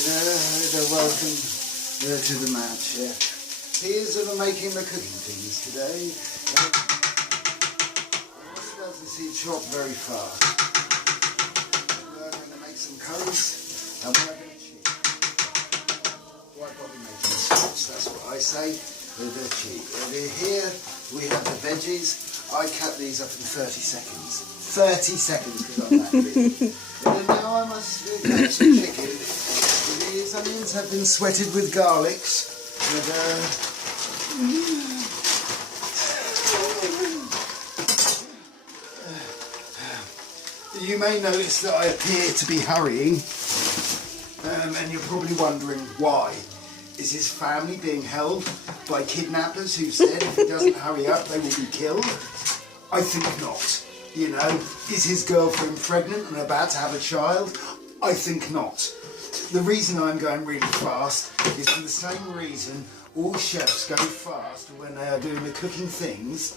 welcome to the man chef. Here's making the cooking things today. What he does is he chops very fast. We're going to make some curries and we're going to cheat. Why bother making sauce? That's what I say. They're cheap. Here we have the veggies. I cut these up in 30 seconds. 30 seconds because I'm that busy. And now I must cook some chicken. These onions have been sweated with garlics. You may notice that I appear to be hurrying, and you're probably wondering why. Is his family being held by kidnappers who said if he doesn't hurry up they will be killed? I think not. You know, is his girlfriend pregnant and about to have a child? I think not. The reason I'm going really fast is for the same reason all chefs go fast when they are doing the cooking things,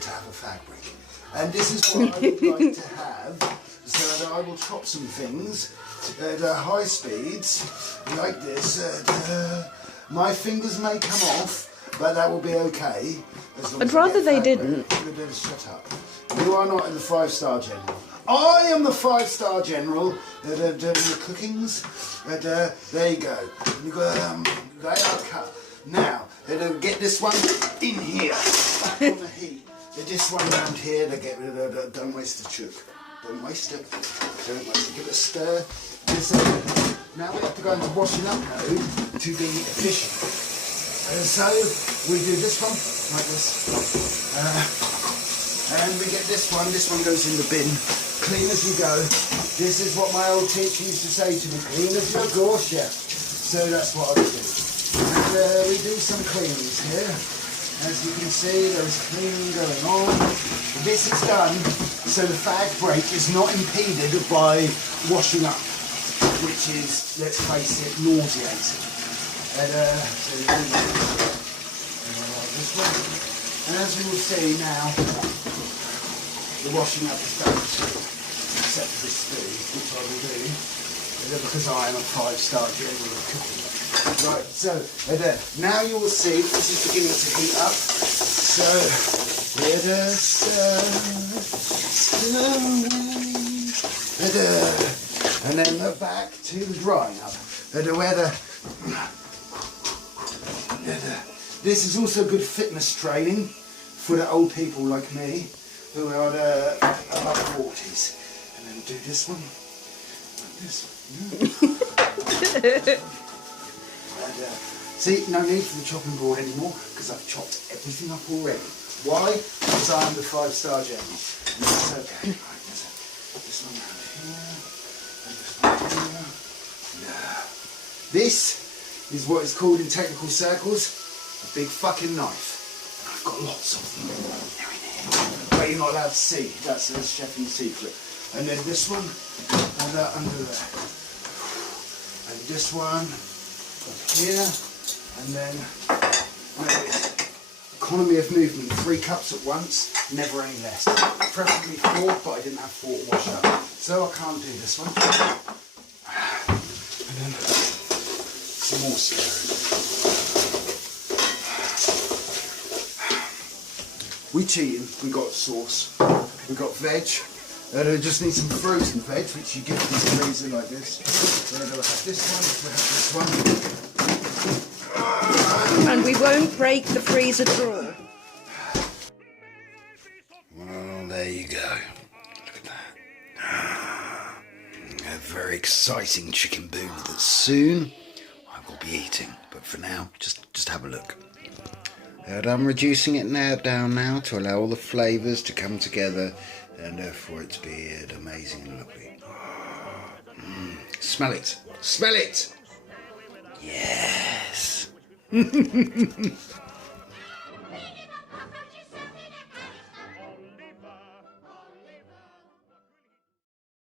to have a fabric. And this is what I would like to have, so that I will chop some things at high speeds, like this. My fingers may come off, but that will be okay. I'd rather they didn't. Shut up. You are not in the 5-star general. I am the 5-star general doing the cookings. There you go. They are cut. Now, get this one in here, back on the heat. This one round here, they get rid of don't waste the chook. Don't waste it. Don't waste it. Give it a stir. Now we have to go into washing up mode to be efficient. So we do this one like this. And we get this one goes in the bin, clean as you go. This is what my old teacher used to say to me, clean as you go, chef. So that's what I do. And we do some cleanings here. As you can see, there's cleaning going on. This is done so the fag break is not impeded by washing up, which is, let's face it, nauseating. And so we do this one. And as you will see now, the washing up is done too, except for this food, which I will do, because I am a 5-star general of cooking. Right, so now you will see this is beginning to heat up. So let us and then back to the drying up. This is also good fitness training for the old people like me who are above 40s. And then do this one like this. See, no need for the chopping board anymore because I've chopped everything up already. Why? Because I am the 5-star general. And that's okay. Right, this one around here, and this one here. Yeah. This is what is called in technical circles a big fucking knife. And I've got lots of them. They're in here. But you're not allowed to see. That's a chefing secret. And then this one, and that under there. And this one here, and then economy of movement, 3 cups at once, never any less. Preferably 4, but I didn't have 4 to wash up, so I can't do this one. And then some more stirring. We cheating, we got sauce, we got veg. I just need some frozen veg, which you get in the freezer like this. So I'll have this one, we'll have this one. And we won't break the freezer drawer. Well, there you go. Look at that. A very exciting chicken bhuna that soon I will be eating. But for now, just have a look. And I'm reducing it down now to allow all the flavours to come together and for it to be amazing and lovely. Smell it! Smell it! Yes!